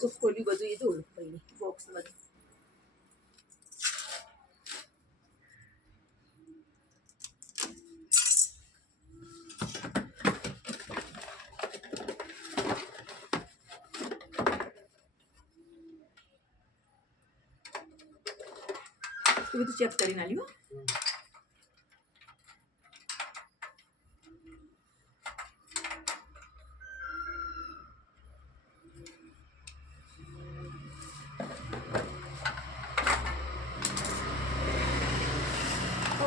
તો ખોલ્યું બધું એ જોયું ભાઈ બોક્સ બધું એ બધું ચેક કરીને આવ્યું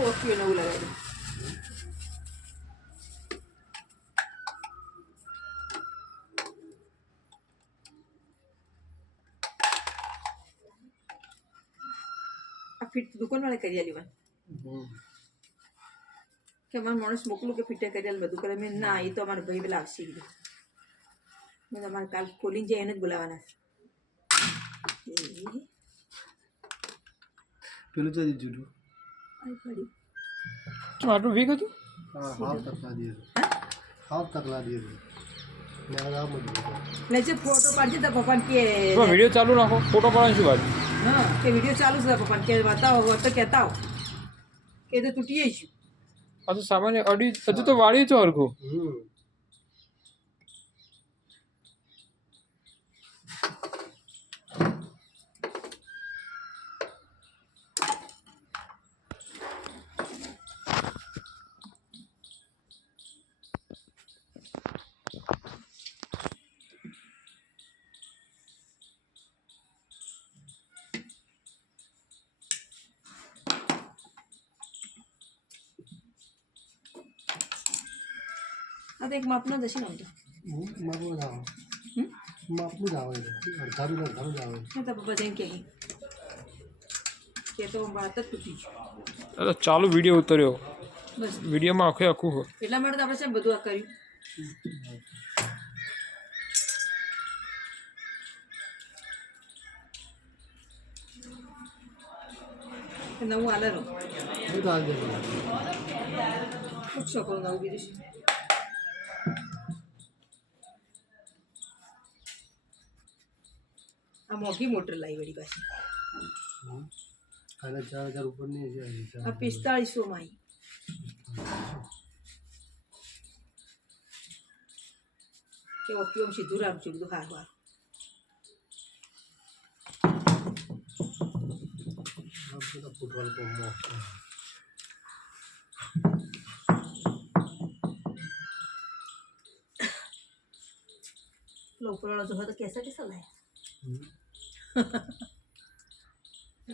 ઓકે નવું લગાવી આ ફિટ દુકાનવાળા કરી આલી કે અમારે માણસ મોકલું કે ફિટે કરી બધું કરે મેં ના એ તો અમારા ભાઈ પેલા આવશે કીધું મેં તમારે કાલ ખોલીને જાય એને જ બોલાવવાના પેલું તો જુદું આઈ પડી આટલું વીક હતું હાફ તકલા દીધું લેજે ફોટો પાડજે તાર પપ્પાને કે વિડીયો ચાલુ રાખો ફોટો પાડવાની શું વાત હા કે વિડીયો ચાલુ છે તાર પપ્પાને કે બતાવો તો કહેતા હો કે તો તૂટીએ છું આ તો સામાન્ય અડી હજુ તો વાળી છો હરખું આ તો એક માપનો જ હશે ને તો માપનું જ આવે અડધારું જ આવે તાર પપ્પા જઈને કે તો વાત જ તૂટી ગયું તો ચાલુ વિડીયો ઉતર્યો બસ વિડીયોમાં આખે આખું હોય એટલા માટે તો આપણે છે ને બધું આ કર્યું નવું આલેરો પૂછો કહું નવું બીજું આ મોંઘી મોટર લાવી વળી પાછી 4000 ઉપરની છે આ 4500 માં કે ઓપિયમ સીધું રાખજો બધું હારું હારું ફૂટવાલ કોમો लोग वाला जो है तो कैसा कैसा लाया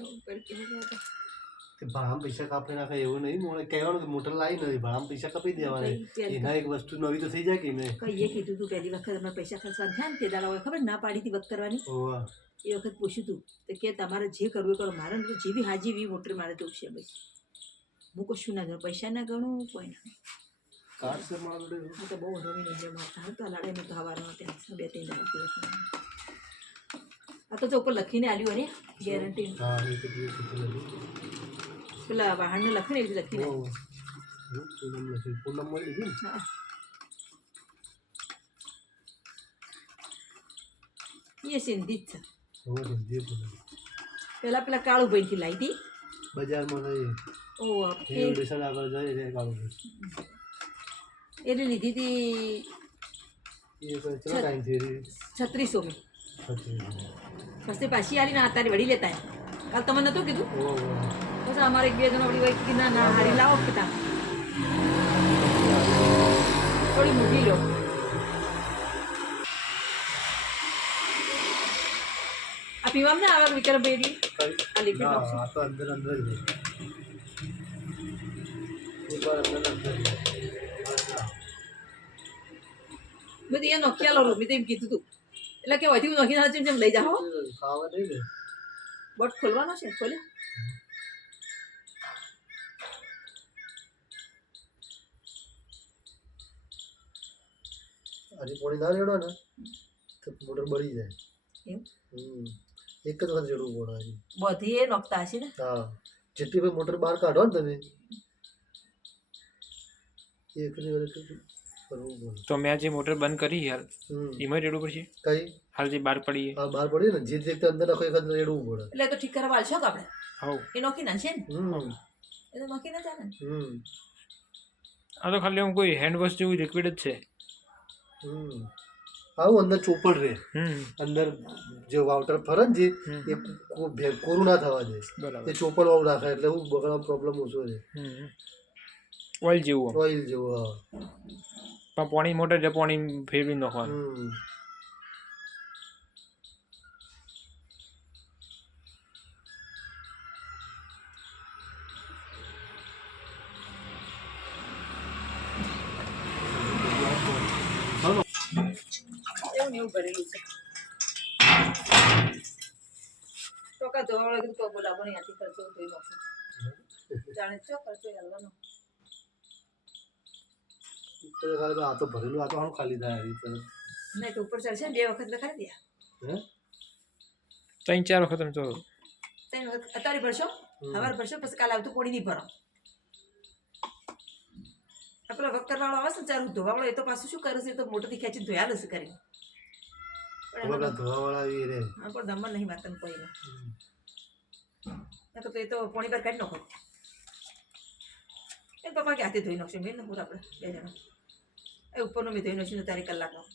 ऊपर के हो गया था ભાડામાં પૈસા કાપી નાખે એવું નહીં મને કહેવાનું કે મોટર લાવી નથી ભાડામાં પૈસા કાપી દેવાના એના એક વસ્તુ નવી તો થઈ જાય કે નહીં કહીએ કીધું તું પહેલી વખત અમારે પૈસા ખર્ચવાનું થયા ને તે દાડા હોય ખબર ના પાડી હતી વખત કરવાની એ વખત પૂછ્યું તું તો કે તમારે જે કરવું કરો મારે તો જેવી હાજી એવી મોટર મારે તો છે ભાઈ હું કશું ના ગણું પૈસા ના ગણું કોઈ ના કાર્ડ છે મારો હું તો બહુ રમી નહીં મારતા હતા લાડે મેં તો હવારમાં ત્યાં 2-3 દિવસ આ તો ઉપર લખીને આલ્યું અરે ગેરંટી પેલા વાહનને લખીને એવી લખીને પૂનમ મળી ગઈ હા એ સિંધી જ છે પેલા પેલા કાળું ભાઈથી લાવી હતી બજારમાં સ્ટેશન આગળ જઈ રે કાળું એટલે લીધી હતી એ ચલો ટાઈમ થઈ 3600 में પછી પાછી આલી ના તારી વડી લેતા કાલ તમને નતું કીધું પછી અમારે એક બે જણ વળી હોય કે ના ના હારી લાવો કે તા થોડી મૂકી લો આ પીવામાં ના આવે વિક્રમ બેડી આ લિક્વિડ આ તો અંદર અંદર જ એક વાર અંદર બધી એ નોખિયા લો મેં તો એમ કીધું તું એટલે કે વધુ નોખી જેમ લઈ જાઓ ખાવા નહીં ને બોટ ખોલવાનો છે ખોલે આજે પોણી ના રેડો ને તો મોટર બળી જાય એમ એક જ વખત રેડવું પડે આજે બધી એ નોખતા હશે ને હા જેટલી ભાઈ મોટર બહાર કાઢો ને તમે એકની વાર કરવું પડે. તો મેં જે મોટર બંધ કરી યાર હમ. એમાં રેડવું પડશે કઈ હાલ જે બહાર પડી આ બહાર પડી ને જે રીતે અંદર નાખો એક અંદર રેડવું પડે. એટલે તો ઠીક કરવા આલશો કે આપણે હવ એ નોખી નાખશે ને હમ એ તો નોખી ના ચાલે ને હમ આ તો ખાલી આમ કોઈ હેન્ડ વોશ જેવું લિક્વિડ જ છે હમ આવું અંદર ચોપડ રહે અંદર જે વાઉટર ફરે ને જે એ કોરું ના થવા દે બરાબર એ ચોપડ વાળું રાખે એટલે હું બગડવાનો પ્રોબ્લેમ ઓછો રહે. ઓઇલ જેવું ઓઇલ જેવો હા. પણ પાણી મોટર છે પાણી ફેરવી નાખવાનું હમ એવું ને એવું ભરેલું છે ટોકા ધોવા વાળા કીધું બોલાવો ને ત્યાંથી ખર્ચો ધોઈ નાખો જાણે ચો ખર્ચો હાલવાનો આ તો ભરેલું આ તો આનું ખાલી થાય આવી રીતે. નહીં તો ઉપર ચડશે ને 2 વખત લખાડી દે હે 3-4 વખત એમ તો 3 વખત અત્યારે ભરશો સવારે ભરશો પછી કાલે આવતું પોણી નહીં ભરો પેલો વક્કર વાળો આવે છે ને ચારું ધોવા વાળો એ તો પાછું શું કરે છે એ તો મોટરથી ખેંચીને ધોયા લેશે કરીને પણ પેલા ધોવા વાળા આવી રે હા પણ દમણ નહીં મારતા કોઈને તો એ તો પોણી પર કાઢી નાખો એ પપ્પા કે હાથે ધોઈ નાખશે મેં ને પૂરા આપણે 2 જણા એ ઉપરનો મેં ધોઈ નાખ્યું તારી કલાકમાં